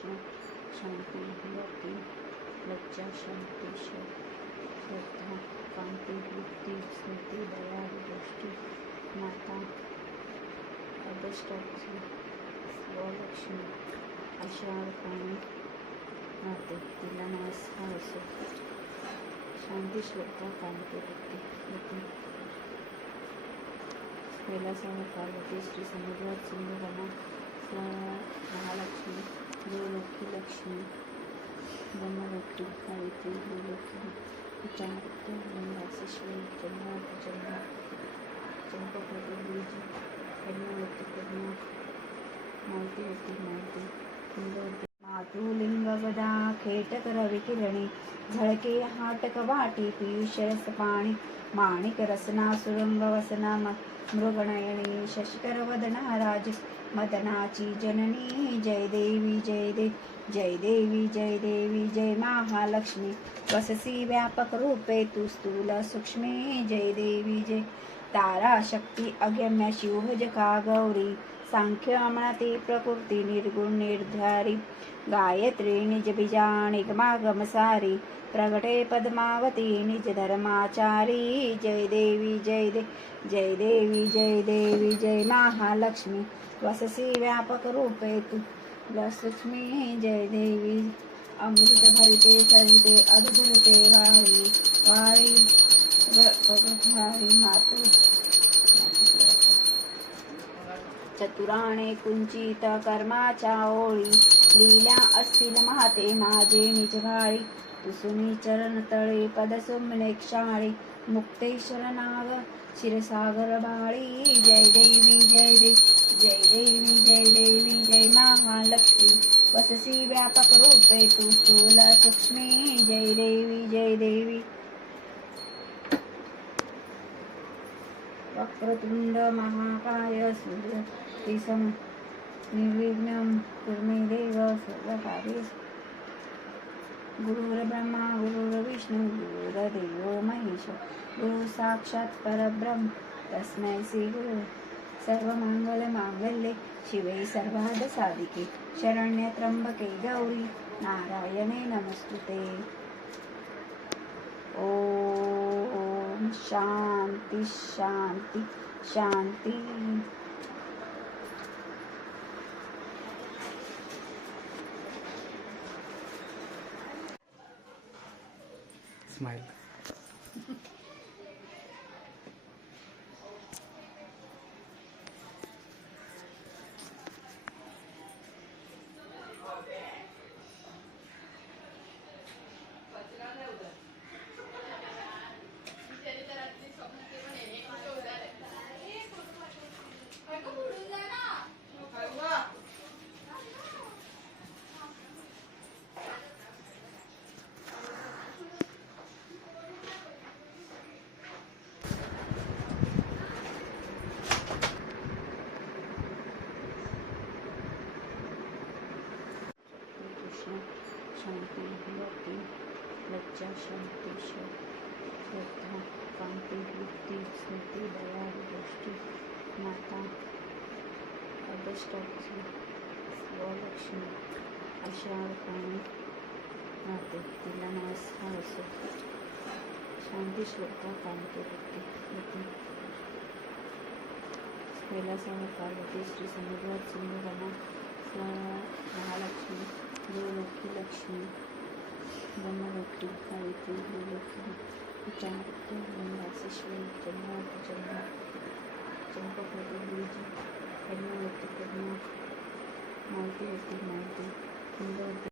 कृष्ण शांती भक्ती लज्जा शांती श्रद्धा कांती वृत्ती स्मृती दया दृष्टी माता अधिष्ठाची स्वलक्ष्मी अशा अर्थाने राहते तिला नमस्कार शांती श्रद्धा कांती वृत्ती कैलासावर पार्वती श्री समुद्रात सिंधुगणा महालक्ष्मी देवलक्ष्मी लक्ष्मी ब्रह्मलक्ष्मी सावित्री देवलक्ष्मी विचारते ब्रह्माशेश्वरी चंद्र चंद्र गुरुजी पद्मावती पद्मा मालती होती मालती कुंदवती मातुलिंग गदा खेटक रविकिरणी झळके हाटक वाटी पियुष रस पाणी, माणिक रसना, सुरंग वसना, म- मृगनयनी, शशिकर वदना राज, मदनाची जननी, जय देवी, जय दे जय देवी जय देवी, जय महालक्ष्मी, वससी व्यापक रूपे तू स्थूल सूक्ष्मे, जय देवी, जय तारा शक्ती अगम्य शिवभज का गौरी सांख्य अमणते प्रकृती निर्गुण निर्धारी गायत्री निज बीजाणिगमागम सारी प्रगटे पद्मावती निज धर्माचारी जय देवी, जय दे, जय देवी जय देवी, जय महालक्ष्मी, वससी व्यापक रूपे लक्ष्मी, जय देवी अमृत भरिते सरिते अद्भुते वारी वारी चतुराणे कुंचित कर्माच्या ओळी. लीला असतील महाते माझे निज भाळी तुसुनी चरण तळे पद सुमने क्षाळी. मुक्तेश्वर नाग क्षीरसागर बाळी. जय देवी जय देवी जय देवी जय देवी जय महालक्ष्मी. वससी व्यापक रूपे तू स्थूल सूक्ष्मी. जय देवी जय देवी. वक्रतुंड महाकाय सूर्य तिसम निर्विघ्नं कुर्मे देव सर्वकार्येषु गुरुर्ब्रह्मा, गुरुर्विष्णू, गुरुर्देवो महेश। गुरु साक्षात् परब्रह्म, तस्मै श्री गुरु सर्वमङ्गलमाङ्गल्ये शिवे सर्वाद साधिके शरण्य त्र्यंबके गौरी, नारायणे नमस्तुते Shanti, Shanti, Shanti. Smile. शांती भक्ती लज्जा, शांती श्रद्धा कांती वृत्ती स्मृती, दया, दृष्टी, माता अधिष्ठाची स्वलक्ष्मी अशा अर्थाने राहते तिला असो शांती, श्रद्धा, कांती वृत्ती कैलासावर पार्वती श्री समुद्रात सिंधुगणा महालक्ष्मी। देवलक्ष्मी लक्ष्मी ब्रह्मलक्ष्मी सावित्री देवलक्ष्मी विचारते ब्रह्माशेश्वरी चंद्रा चंद्रा चंपकवती गुरुजी पद्मावती पद्मा मालती मालती कुंदवती